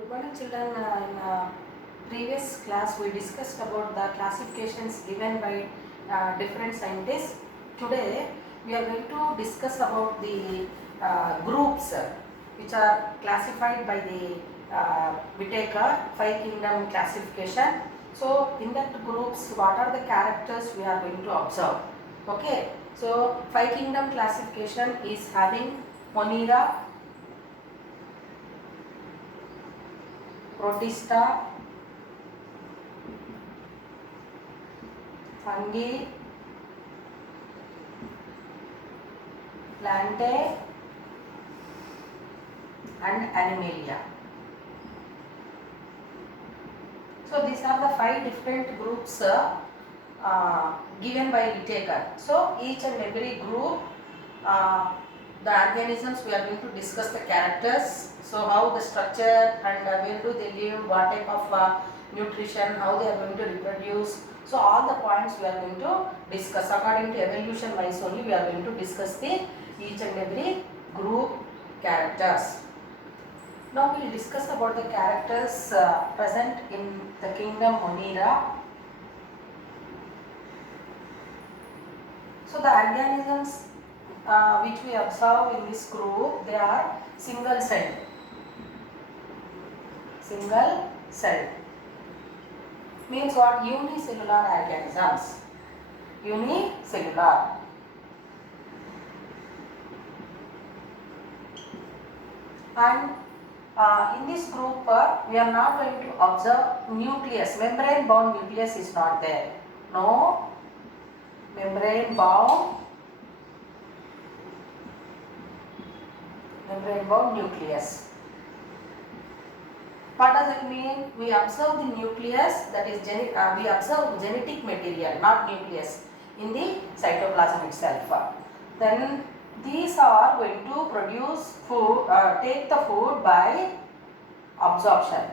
Good morning, children. In previous class, we discussed about the classifications given by different scientists. Today, we are going to discuss about the groups which are classified by the Whittaker Five Kingdom classification. So, in that groups, what are the characters we are going to observe? Okay. So, Five Kingdom classification is having Monera, Protista, fungi, plantae and animalia. So these are the five different groups given by Whittaker. So each and every group, the organisms we are going to discuss the characters. So how the structure and where do they live, what type of nutrition, how they are going to reproduce. So all the points we are going to discuss according to evolution wise only. We are going to discuss the each and every group characters. Now we will discuss about the characters present in the kingdom Monera. So the organisms which we observe in this group, they are single celled. Single celled means what? Unicellular organisms. Unicellular. And in this group, we are not going to observe nucleus. Membrane bound nucleus is not there. No membrane bound nucleus. What does it mean? We observe the nucleus, that is we observe genetic material, not nucleus, in the cytoplasm itself. Then these are going to produce food, take the food by absorption.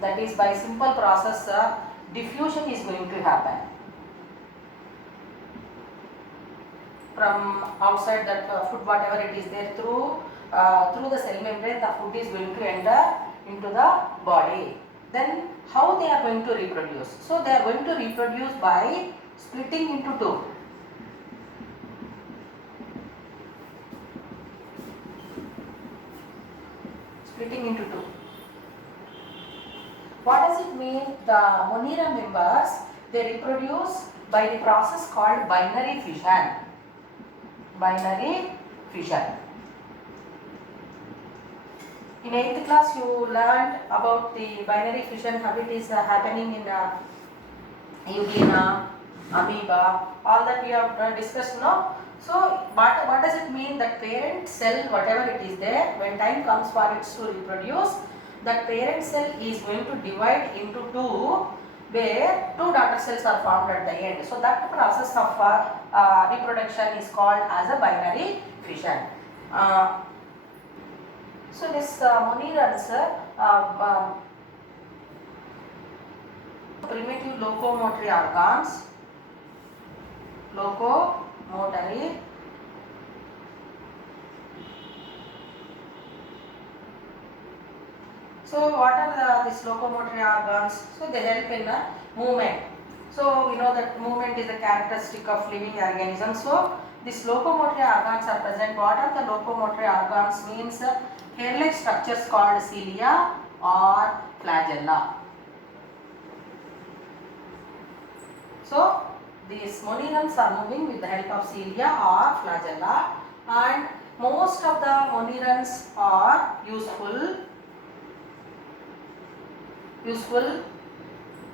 That is, by simple process, diffusion is going to happen. From outside that food, whatever it is there, through the cell membrane, the food is going to enter into the body. Then how they are going to reproduce? So they are going to reproduce by splitting into two. Splitting into two. What does it mean? The Monera members, they reproduce by the process called binary fission. Binary fission. In 8th class, you learned about the binary fission, how it is happening in Eugenia, amoeba, all that we have discussed now. So, what does it mean? That parent cell, whatever it is there, when time comes for it to reproduce, that parent cell is going to divide into two, where two daughter cells are formed at the end. So, that process of reproduction is called as a binary fission. So, this Monerans primitive locomotory organs, locomotory So what are these locomotory organs? So they help in movement. So we know that movement is a characteristic of living organisms. So these locomotory organs are present. What are the locomotory organs? Means hair-like structures called cilia or flagella. So these Monerans are moving with the help of cilia or flagella, and most of the Monerans are useful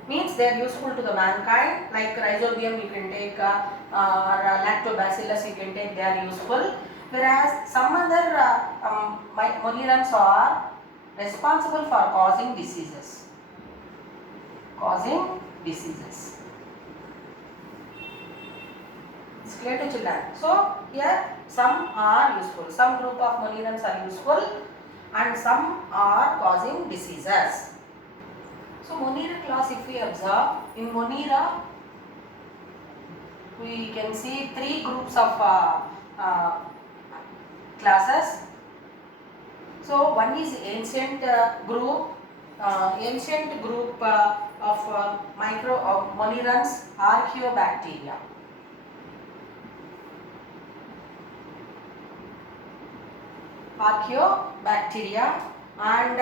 means they are useful to the mankind, like rhizobium you can take or lactobacillus you can take, they are useful, whereas some other Monerans are responsible for causing diseases. It's clear to children. So here some are useful, some group of Monerans are useful and some are causing diseases. So Monera class, if we observe, in Monera we can see three groups of classes. So one is ancient group of micro monirans, archaeobacteria. Archaeobacteria and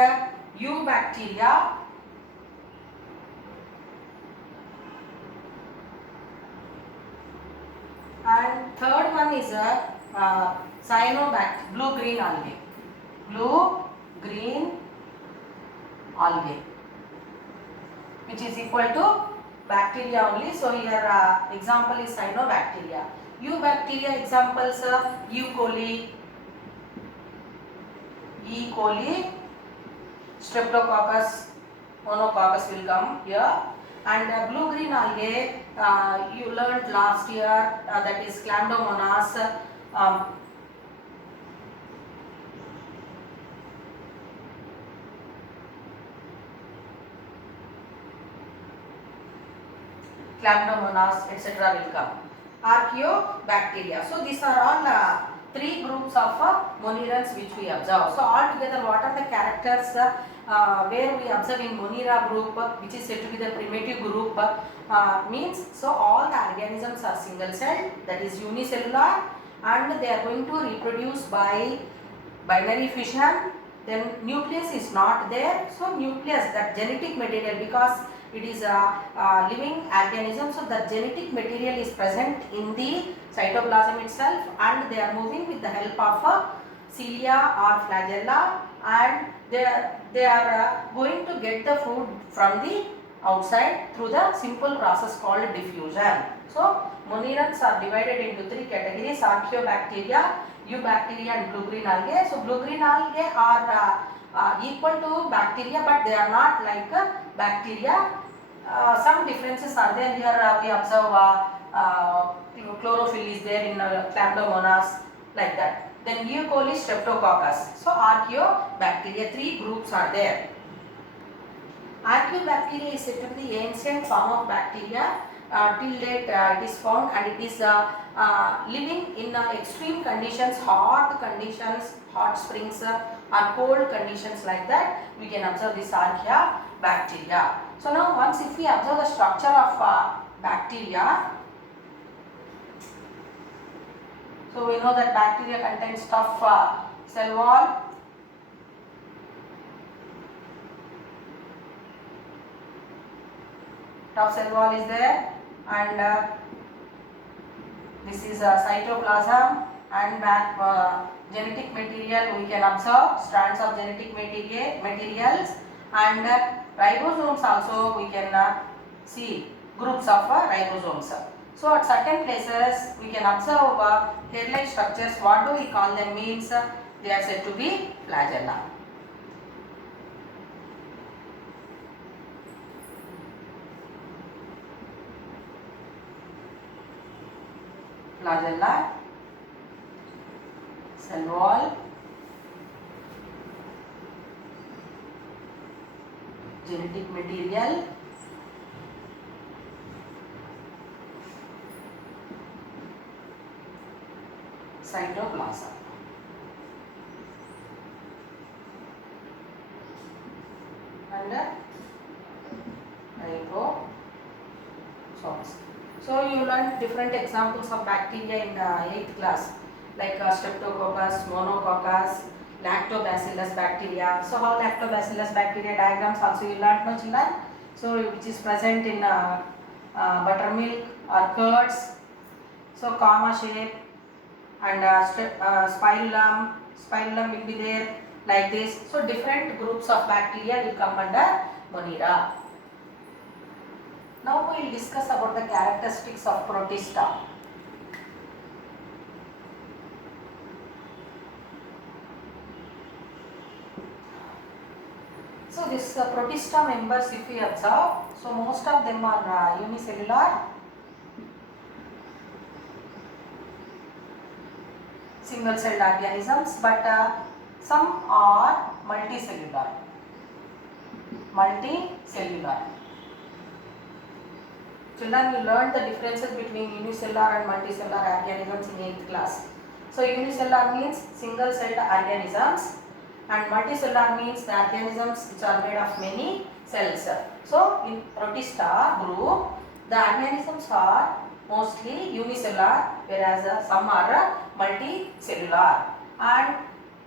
eubacteria and third one is a cyanobacteria, blue-green algae. Blue-green algae, which is equal to bacteria only. So here example is cyanobacteria. Eubacteria examples E. coli, Streptococcus, monococcus will come here. And blue-green algae, you learned last year, that is Chlamydomonas. Chlamydomonas, etc. will come. Archaeobacteria. So these are all three groups of monirans which we observe. So altogether, what are the characters where we observe in Monera group, which is said to be the primitive group, means so all the organisms are single celled, that is unicellular, and they are going to reproduce by binary fission. Then nucleus is not there, so nucleus, that genetic material, because it is a living organism, so the genetic material is present in the cytoplasm itself, and they are moving with the help of cilia or flagella, and they are going to get the food from the outside through the simple process called diffusion. So monirans are divided into three categories: archaeobacteria, eubacteria and blue-green algae. So blue-green algae are equal to bacteria, but they are not like bacteria. Some differences are there. Here we observe chlorophyll is there in Chlamydomonas, like that. Then E. coli, Streptococcus. So archaeobacteria, three groups are there. Archaeobacteria is said to be the ancient form of bacteria. Till date it is found, and it is living in extreme conditions, hot conditions, hot springs or cold conditions, like that we can observe this archaeobacteria. So now once if we observe the structure of bacteria, so we know that bacteria contains tough cell wall, is there, and this is cytoplasm, and back genetic material we can observe strands of genetic materials, and ribosomes also we can see groups of ribosomes. So at certain places we can observe hair-like structures. What do we call them? Means they are said to be flagella. Flagella, cell wall, genetic material, cytoplasm. And ribosomes. So you learn different examples of bacteria in 8th class, like Streptococcus, Monococcus, Lactobacillus bacteria. So how Lactobacillus bacteria diagrams also you learnt, no children? So which is present in buttermilk or curds. So comma shape, and spirulum will be there, like this. So different groups of bacteria will come under Monera. Now we will discuss about the characteristics of Protista. So this Protista members, if we observe, so most of them are unicellular, single celled organisms, but some are multicellular. Children, you learned the differences between unicellular and multicellular organisms in 8th class. So unicellular means single celled organisms, and multicellular means the organisms which are made of many cells. So in Protista group, the organisms are mostly unicellular, whereas some are multicellular, and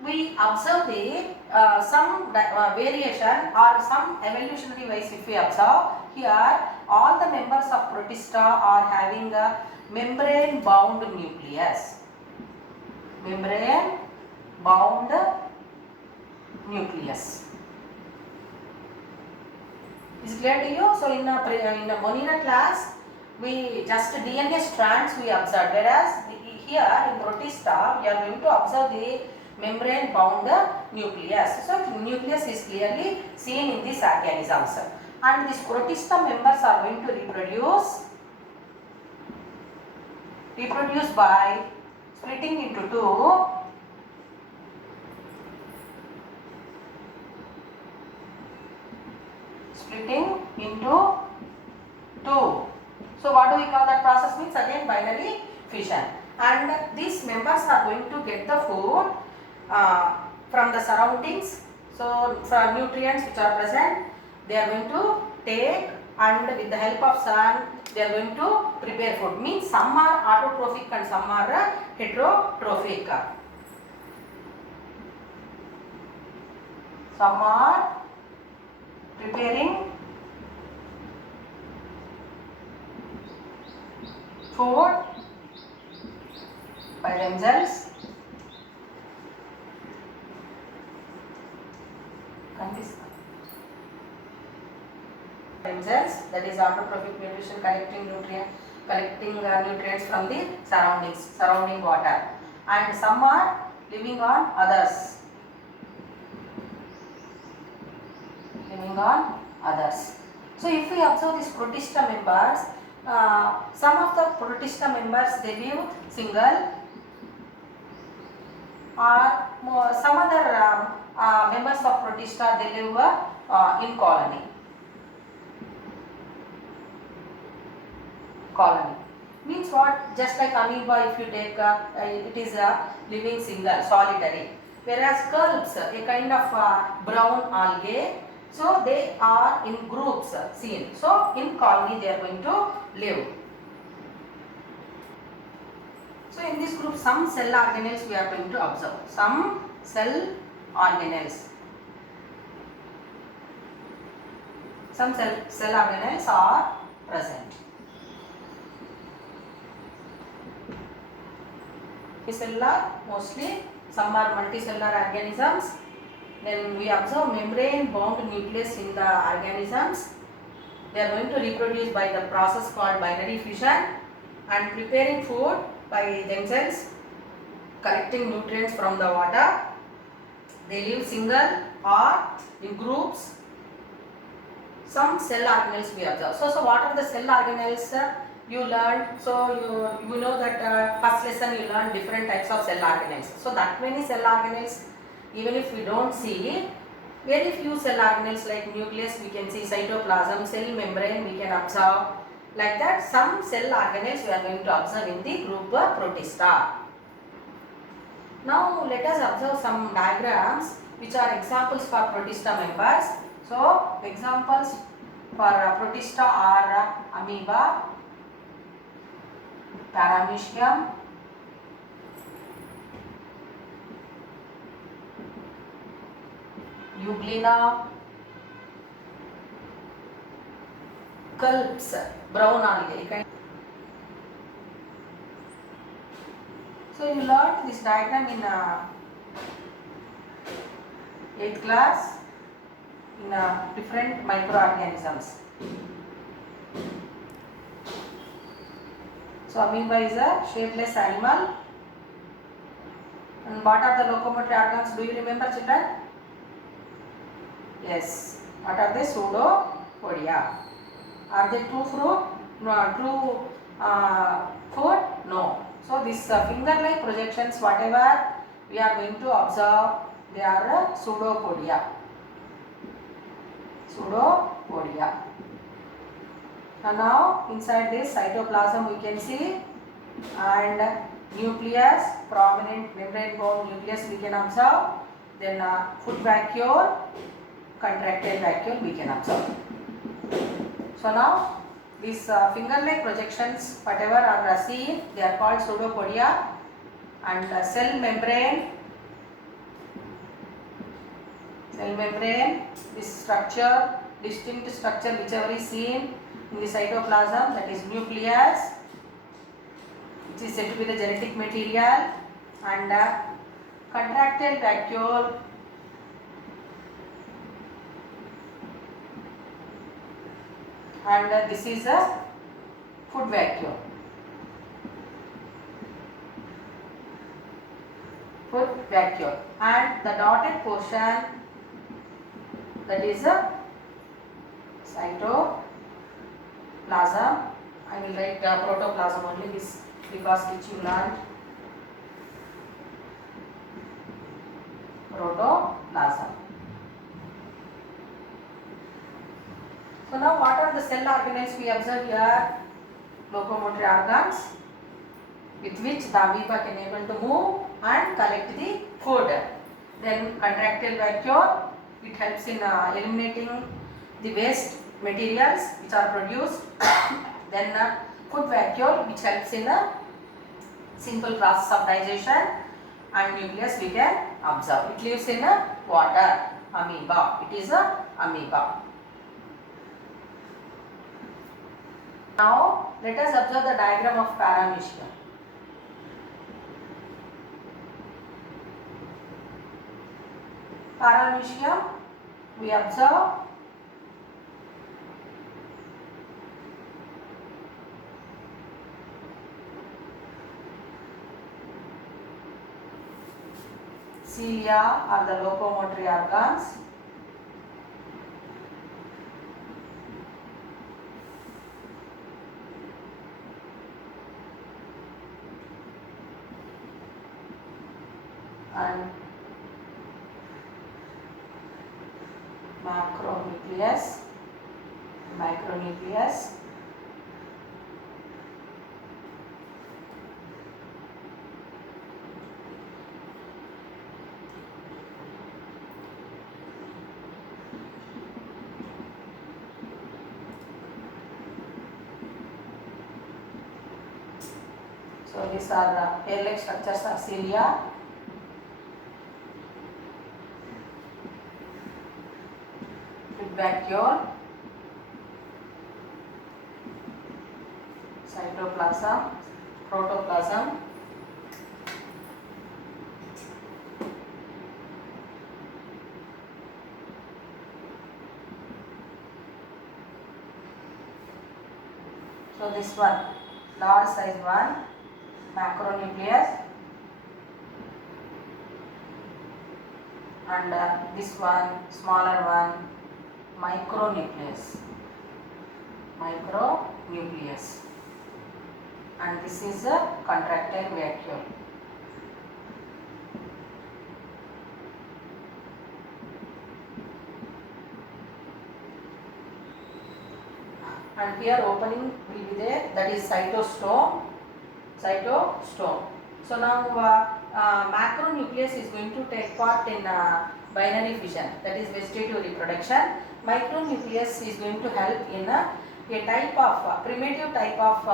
we observe the some variation or some evolutionary wise. If we observe here, all the members of Protista are having a membrane bound nucleus. Membrane bound nucleus. Is it clear to you? So in a Monina class, we just DNA strands we observed, whereas here in Protista we are going to observe the membrane bound nucleus. So nucleus is clearly seen in these organisms, and these Protista members are going to reproduce by splitting into two. Splitting into two. So what do we call that process? Means again binary fission, and these members are going to get the food from the surroundings. So from nutrients which are present, they are going to take, and with the help of sun they are going to prepare food. Means some are autotrophic and some are heterotrophic. Some are preparing food by themselves, that is autotrophic nutrition, collecting nutrients from the surrounding water, and some are living on others. So if we observe these Protista members, some of the Protista members they live single, or some other members of Protista they live in colony. Means what? Just like amoeba, if you take it is living single, solitary, whereas culps, a kind of brown algae, so they are in groups seen. So in colony they are going to live. So in this group some cell organelles we are going to observe. Some cell organelles. Some cell organelles are present. Unicellular mostly, some are multicellular organisms. Then we observe membrane bound nucleus in the organisms. They are going to reproduce by the process called binary fission, and preparing food by themselves, collecting nutrients from the water. They live single or in groups. Some cell organelles we observe. So what are the cell organelles? You learned, so you know that first lesson you learned different types of cell organelles. So that many cell organelles, even if we don't see, very few cell organelles like nucleus we can see, cytoplasm, cell membrane we can observe. Like that, some cell organelles we are going to observe in the group Protista. Now let us observe some diagrams which are examples for Protista members. So examples for Protista are amoeba, paramecium, euglena, culps, brown algae. So you learned this diagram in 8th class in different microorganisms. So amoeba is a shapeless animal. And what are the locomotory organs? Do you remember, children? Yes. What are they? Pseudopodia. Are they true fruit? No. True food? No. So this finger-like projections, whatever we are going to observe, they are pseudopodia. And now inside this cytoplasm we can see, and nucleus, prominent membrane bound nucleus we can observe, then foot vacuole, contractile vacuole we can observe. So now these finger-like projections, whatever are seen, they are called pseudopodia, and cell membrane, this structure, distinct structure whichever is seen in the cytoplasm, that is nucleus, which is said to be the genetic material, and contractile vacuole, and this is a foot vacuole. And the dotted portion, that is a cytoplasm. I will write protoplasm only this because which you learned. Protoplasm. So now what are the cell organelles we observe here? Locomotor organs with which the amoeba can able to move and collect the food. Then contractile vacuole, it helps in eliminating the waste materials which are produced. Then foot vacuole, which helps in a simple process of digestion, and nucleus we can observe. It lives in a water, amoeba. It is a amoeba. Now let us observe the diagram of paramecium. Paramecium, we observe cilia are the locomotory organs. And macronucleus, micronucleus, so these are hair-like structures of cilia. Vacuole, cytoplasm, protoplasm, so this one large size one, macronucleus, and this one smaller one, micronucleus, and this is a contractile vacuole. And here opening will be there, that is cytostome. So now macronucleus is going to take part in binary fission, that is vegetative reproduction. Micronucleus is going to help in a type of primitive type of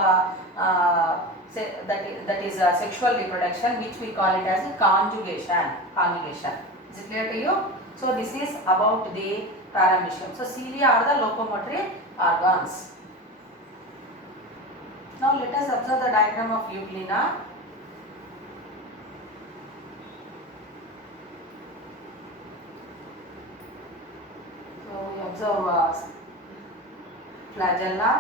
that is sexual reproduction, which we call it as a conjugation. Is it clear to you? So this is about the paramecium. So cilia are the locomotory organs. Now let us observe the diagram of euglena. So we observe flagella,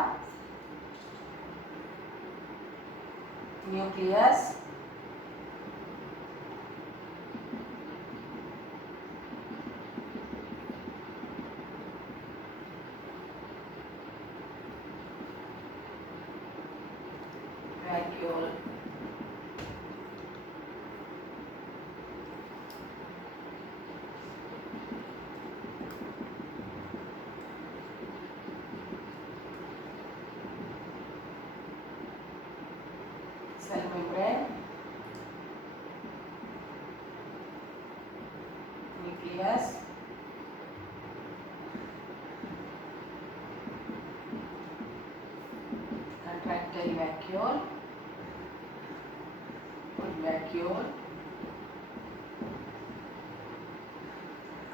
nucleus, vacuole, cell membrane, nucleus. Contractile vacuole, food vacuole,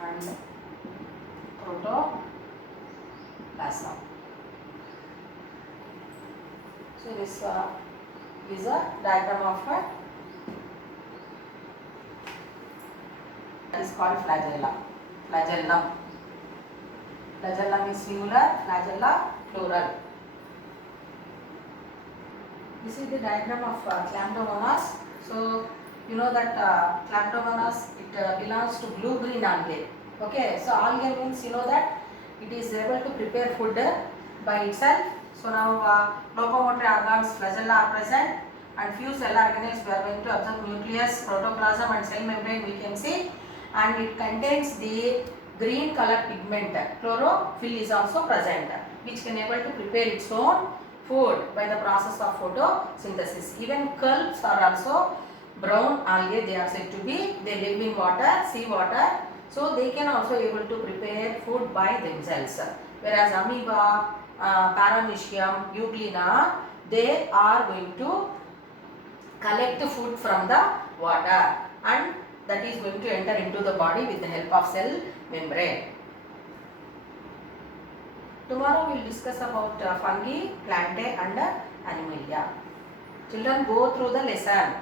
and protoplasm. So this is a diagram of that is called flagella. Flagellum. Flagellum is singular, flagella plural. This is the diagram of Chlamydomonas. So you know that Chlamydomonas, it belongs to blue-green algae. Okay, so algae means you know that it is able to prepare food by itself. So now locomotor organs, flagella are present, and few cell organelles we are going to observe nucleus, protoplasm and cell membrane we can see, and it contains the green color pigment. Chlorophyll is also present, which can able to prepare its own food by the process of photosynthesis. Even kelps are also brown algae, they are said to be, they live in water, sea water, so they can also able to prepare food by themselves. Whereas amoeba, paramecium, euglena, they are going to collect food from the water, and that is going to enter into the body with the help of cell membrane. Tomorrow we will discuss about fungi, plantae and animalia. Children, go through the lesson.